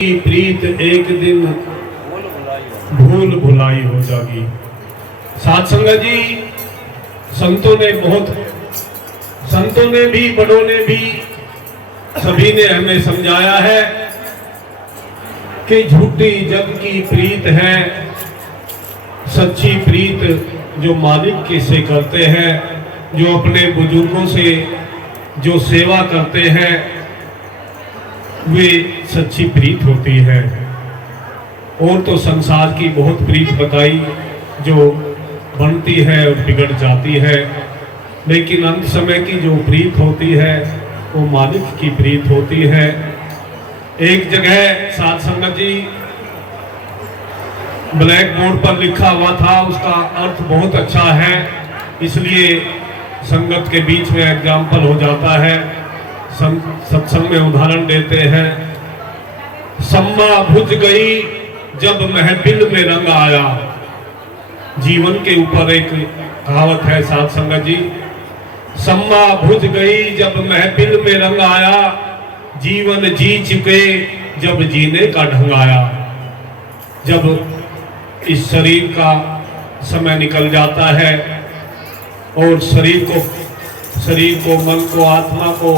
प्रीत एक दिन भूल भुलाई हो जाएगी। साथ संगत जी, संतों ने भी, बड़ों ने भी, सभी ने हमें समझाया है कि झूठी जग की प्रीत है, सच्ची प्रीत जो मालिक के से करते हैं, जो अपने बुजुर्गों से जो सेवा करते हैं, वे सच्ची प्रीत होती है। और तो संसार की बहुत प्रीत बताई जो बनती है और बिगड़ जाती है, लेकिन अंत समय की जो प्रीत होती है वो मालिक की प्रीत होती है। एक जगह साथ संगत जी ब्लैक बोर्ड पर लिखा हुआ था, उसका अर्थ बहुत अच्छा है, इसलिए संगत के बीच में एग्जाम्पल हो जाता है। सत्संग में उदाहरण देते हैं। सम्मा भुज गई जब महफिल में रंग आया। जीवन के ऊपर एक कहावत है साथ संगत जी, सम्मा भुज गई जब महफिल में रंग आया, जीवन जी चुके जब जीने का ढंग आया। जब इस शरीर का समय निकल जाता है और शरीर को मन को आत्मा को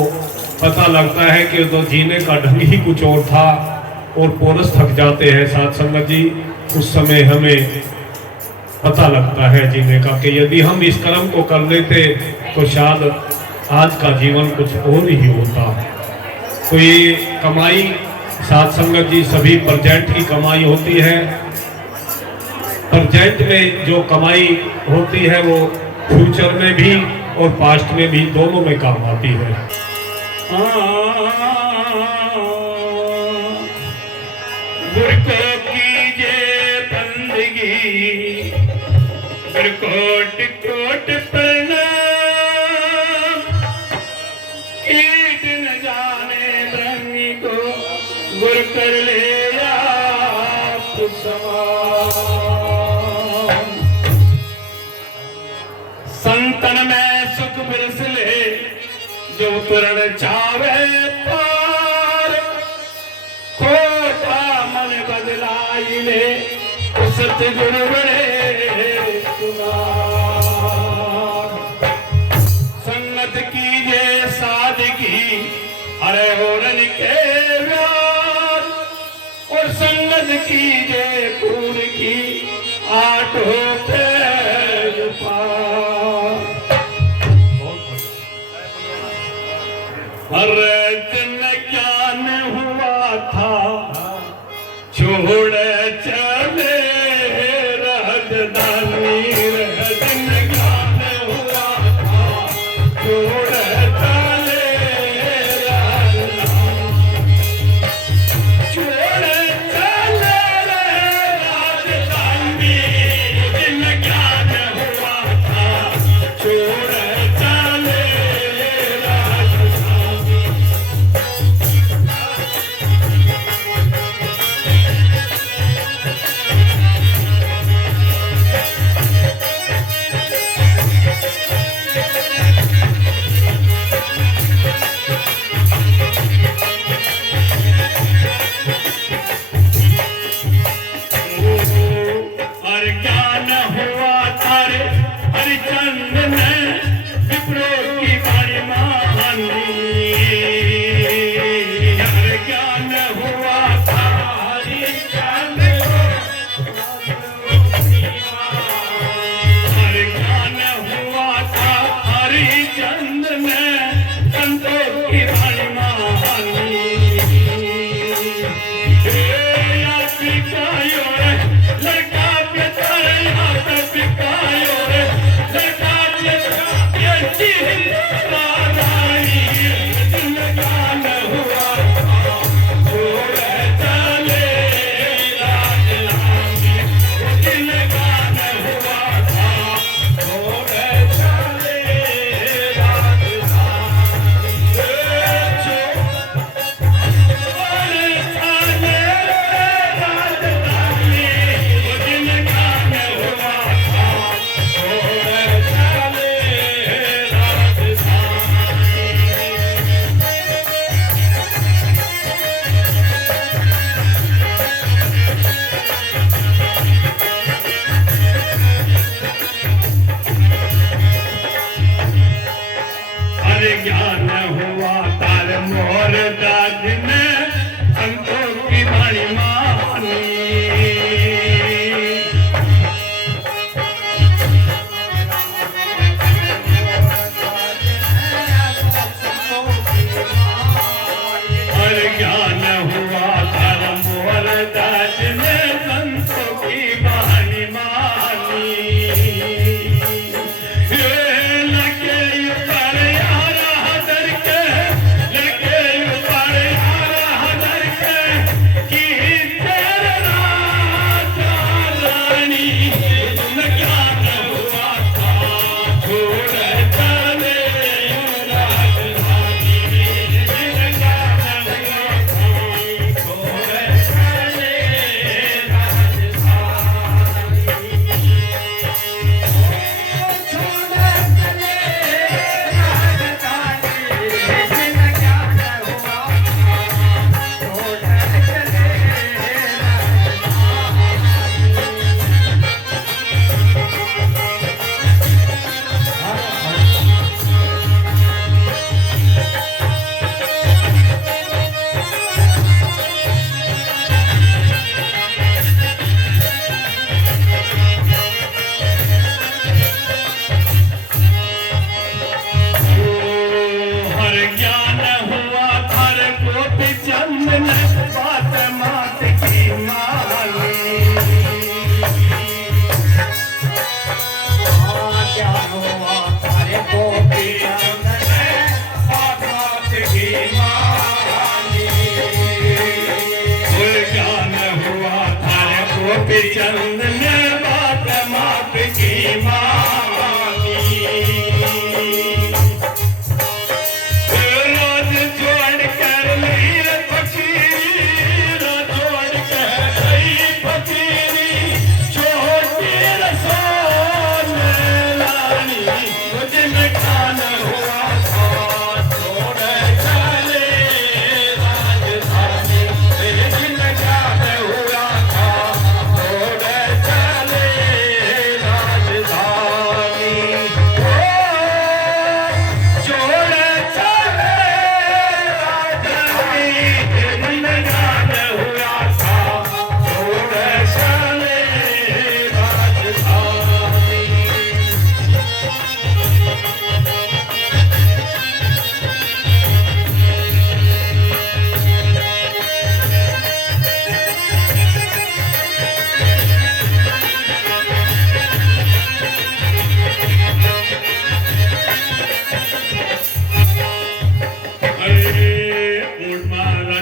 पता लगता है कि तो जीने का ढंग ही कुछ और था और पोरस थक जाते हैं साथ संगत जी, उस समय हमें पता लगता है जीने का कि यदि हम इस कर्म को कर लेते तो शायद आज का जीवन कुछ और ही होता। तो ये कमाई साथ संगत जी सभी प्रेजेंट की कमाई होती है। प्रेजेंट में जो कमाई होती है वो फ्यूचर में भी और पास्ट में भी, दोनों में काम आती है। गुर को कीजिए बंदगी, गुर कोट कोट प्रणाम, कीट न जाने ब्रह्मी को गुर कर ले आप समान। संतन में सुख बिरस ले जो तुरण चावे पार, खोटा मन बदलाई ले सतगुण बड़े तुम्हार। संगत कीजिए सादगी अरे होरन के व्यार, और संगत कीजिए पूर की आठों पैर पार। अरे दिन ज्ञान हुआ था छोड़ चले राजधानी, दिन ज्ञान हुआ था छोड़ चले राजधानी, छोड़ चले राजधानी, दिन ज्ञान हुआ था छोड़ चले राजधानी। चंद ने बात माप की मांगी राज छोड़ कर ली फकीर छोड़ कर ली फकीरी छोटी रसोल लानी मुझे खान हुआ था छोड़ चले राजधानी लेकिन खान हुआ था छोड़ चले राजधानी छोड़ चले राजधानी लेकिन खान हुआ था छोड़ चले राजधानी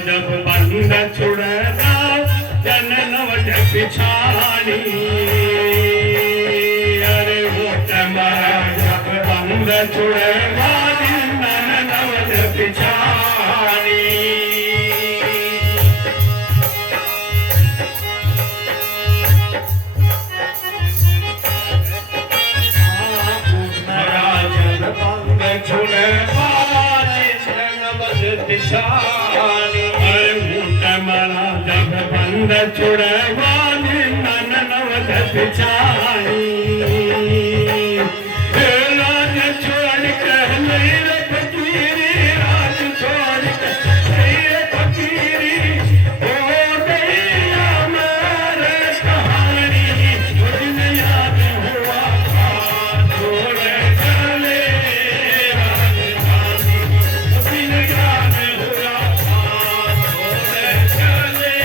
जब बंद छुड़ना जन नवज पिछाड़ी अरे वोट मारा जब बंद छुड़ना जन नवज पिछाड़ी बंद छुड़वानी नन नवद पिछाई राज छोड़ कर नहीं रे फकीरी राज छोड़ कर नहीं रे फकीरी हो गई हमारे कहानी मुझे याद हुआ था छोड़ चले राजधानी मुझे याद हुआ था छोड़ चले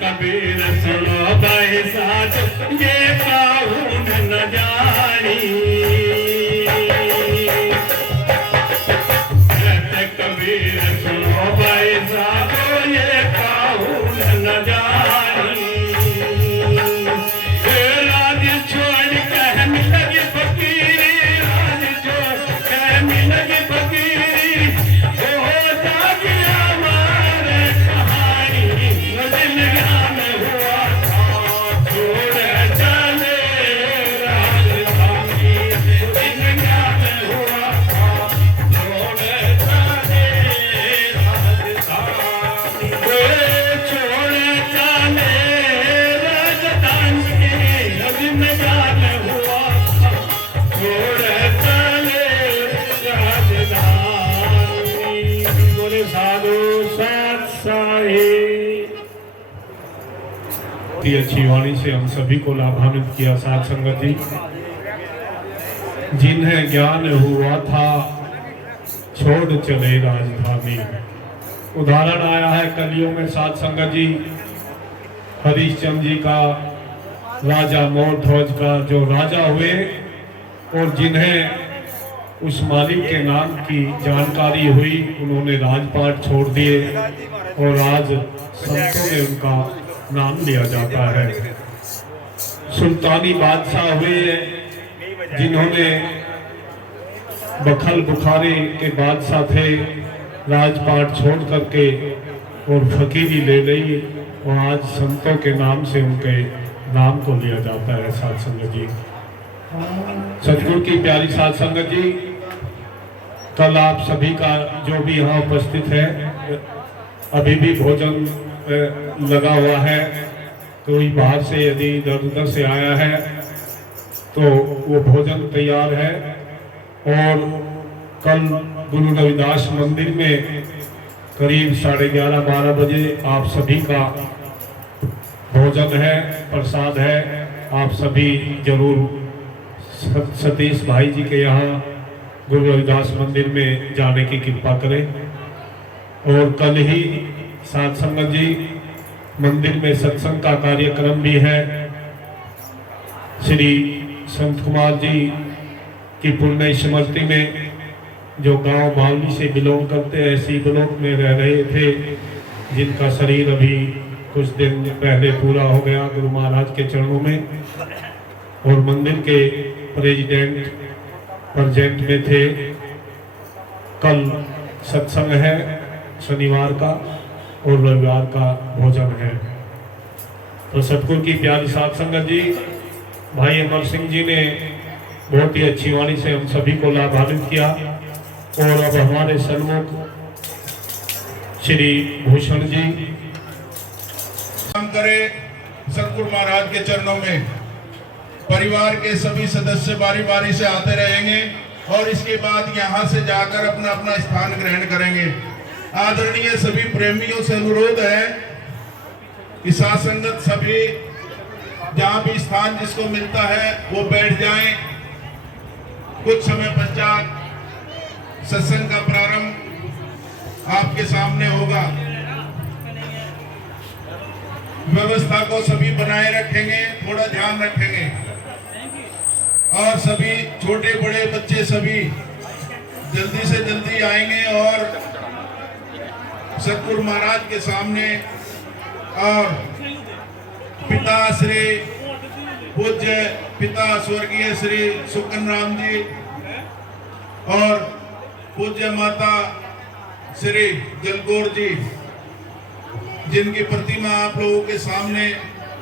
कबीर सुनो भाई साथ ये काहून न जानी कबीर सुनो भाई साथ ये काहून न जानी राज छोड़ कहने लगे फकीरी राज छोड़ कहने लगे फकीरी हो जागी हमारे कहानी मुझे ज्ञान हुआ था छोड़ चले राजधानी मुझे ज्ञान हुआ था छोड़ चले राजधानी छोड़ चले राजधानी मुझे ज्ञान हुआ था छोड़ चले राजधानी बोले साधु साथ साहिब इतनी अच्छी वाणी से हम सभी को लाभान्वित किया साथ संगत जी। जिन्हें ज्ञान हुआ था छोड़ चले राजधानी। उदाहरण आया है कलियों में साथ संगत जी हरिश्चंद्र जी का, राजा मोरध्वज का, जो राजा हुए और जिन्हें उस मालिक के नाम की जानकारी हुई उन्होंने राजपाट छोड़ दिए और आज संतों ने उनका नाम लिया जाता है। सुल्तानी बादशाह हुए जिन्होंने बखल बुखारी के बादशाह थे, राजपाट छोड़ करके और फकीरी ले ली और आज संतों के नाम से उनके नाम को लिया जाता है। साथ संगत जी, सतगुरु की प्यारी साथ संगत जी, कल आप सभी का जो भी यहाँ उपस्थित है अभी भी भोजन लगा हुआ है। कोई बाहर से यदि इधर उधर से आया है तो वो भोजन तैयार है। और कल गुरु रविदास मंदिर में करीब 11:30-12 बजे आप सभी का भोजन है, प्रसाद है। आप सभी जरूर सतीश भाई जी के यहाँ गुरु रविदास मंदिर में जाने की कृपा करें। और कल ही साथ संगत जी मंदिर में सत्संग का कार्यक्रम भी है। श्री संत कुमार जी की पुण्य स्मृति में, जो गांव मावली से बिलोंग करते हैं, ऐसी ब्लॉक में रह रहे थे, जिनका शरीर अभी कुछ दिन पहले पूरा हो गया गुरु महाराज के चरणों में। और मंदिर के प्रेसिडेंट प्रेजेंट में थे। कल सत्संग है शनिवार का और रविवार का भोजन है। तो सतगुरु की प्यारी साथ संगत जी, भाई अमर सिंह जी ने बहुत ही अच्छी वाणी से हम सभी को लाभान्वित किया। और अब हमारे सन्मुख श्री भूषण जी करे सतगुरु महाराज के चरणों में। परिवार के सभी सदस्य बारी बारी से आते रहेंगे और इसके बाद यहाँ से जाकर अपना अपना स्थान ग्रहण करेंगे। आदरणीय सभी प्रेमियों से अनुरोध है कि साथ संगत सभी जहाँ भी स्थान जिसको मिलता है वो बैठ जाएं। कुछ समय पश्चात सत्संग का प्रारंभ आपके सामने होगा। व्यवस्था को सभी बनाए रखेंगे, थोड़ा ध्यान रखेंगे। और सभी छोटे बड़े बच्चे सभी जल्दी से जल्दी आएंगे और सतगुरु महाराज के सामने और पिता श्री पूज्य पिता स्वर्गीय श्री सुकन राम जी और पूज्य माता श्री जलगौर जी, जिनकी प्रतिमा आप लोगों के सामने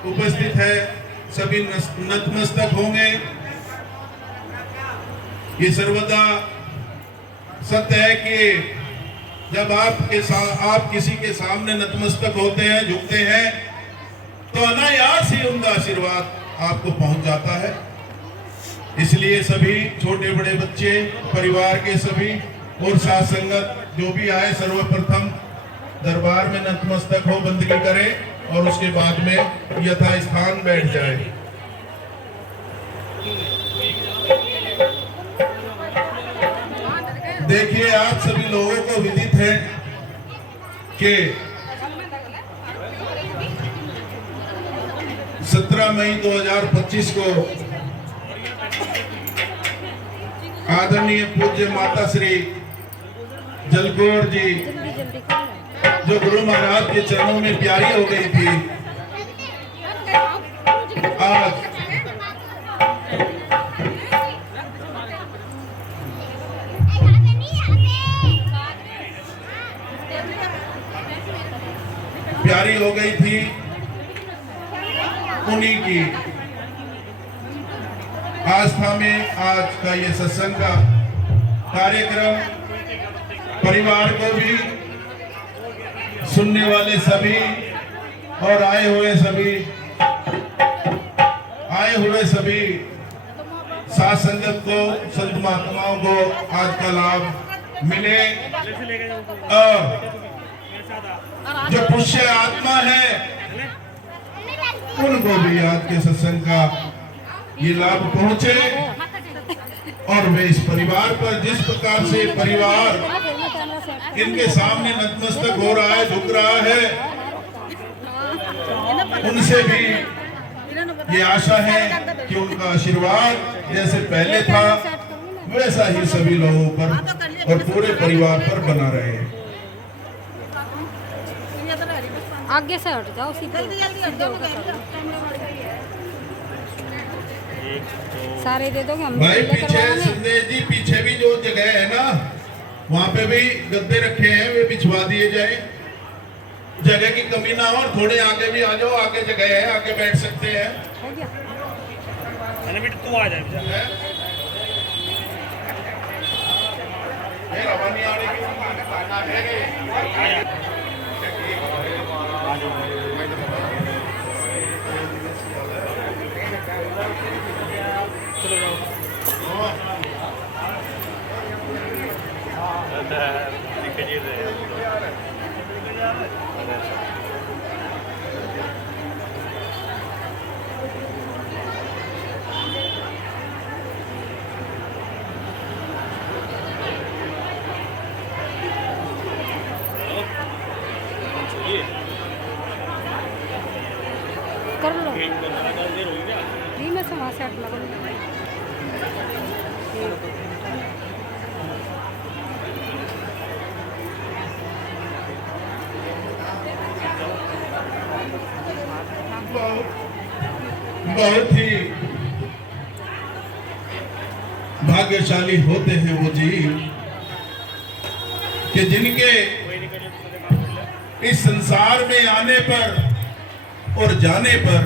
उपस्थित है, सभी नतमस्तक होंगे। ये सर्वदा सत्य है कि जब आप किसी के सामने नतमस्तक होते हैं, झुकते हैं, तो अनायास ही उनका आशीर्वाद आपको पहुंच जाता है। इसलिए सभी छोटे बड़े बच्चे, परिवार के सभी और साथ संगत जो भी आए, सर्वप्रथम दरबार में नतमस्तक हो, बंदगी करें और उसके बाद में यथा स्थान बैठ जाए। देखिए, आप सभी लोगों को विदित है कि 17 मई 2025 को आदरणीय पूज्य माता श्री जलगौर जी, जो गुरु महाराज के चरणों में प्यारी हो गई थी, आज प्यारी हो गई थी, उन्हीं की आस्था में आज का ये सत्संग का कार्यक्रम परिवार को भी, सुनने वाले सभी और आए हुए सभी साथ संगत को, संत महात्माओं को आज का लाभ मिले। और जो पुष्य आत्मा है उनको भी आज के सत्संग का ये लाभ पहुंचे और वे इस परिवार पर जिस प्रकार से परिवार इनके सामने नतमस्तक हो रहा है, झुक रहा है, उनसे भी ये आशा है कि उनका आशीर्वाद जैसे पहले था वैसा ही सभी लोगों पर और पूरे परिवार पर बना रहे। आगे से हट जाओ, सारे दे दोगे हम। भाई पीछे संदेश जी, पीछे भी जो जगह है ना, वहाँ पे भी गद्दे रखे हैं, वे बिछवा दिए जाए, जगह की कमी ना हो। और थोड़े आगे भी आ जाओ, आगे जगह है, आगे बैठ सकते हैं। तू आ जाए रवानी आने की जी मैं से वहाँ से 8 लगा बहुत ही भाग्यशाली होते हैं वो जी कि जिनके इस संसार में आने पर और जाने पर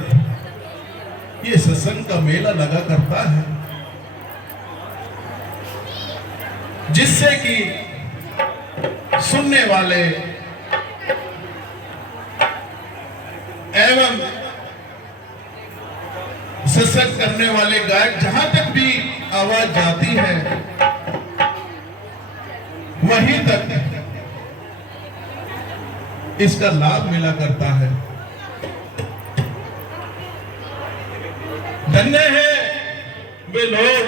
ये सत्संग का मेला लगा करता है, जिससे कि सुनने वाले एवं सत्संग करने वाले गायक जहां तक भी आवाज जाती है वहीं तक इसका लाभ मिला करता है। धन्य है वे लोग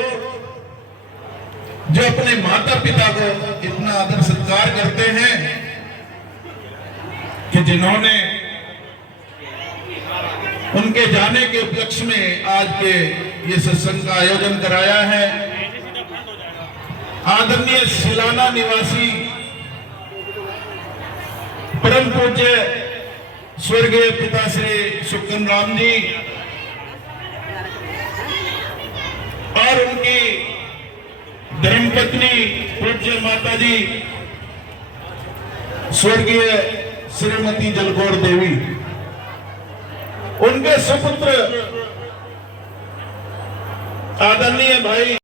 जो अपने माता पिता को इतना आदर सत्कार करते हैं कि जिन्होंने उनके जाने के उपलक्ष्य में आज के ये सत्संग का आयोजन कराया है। आदरणीय सिलाना निवासी परम पूज्य स्वर्गीय पिता श्री सुखन राम जी और उनकी धर्मपत्नी पूज्य माता जी स्वर्गीय श्रीमती जलकौर देवी, उनके सुपुत्र आदरणीय भाई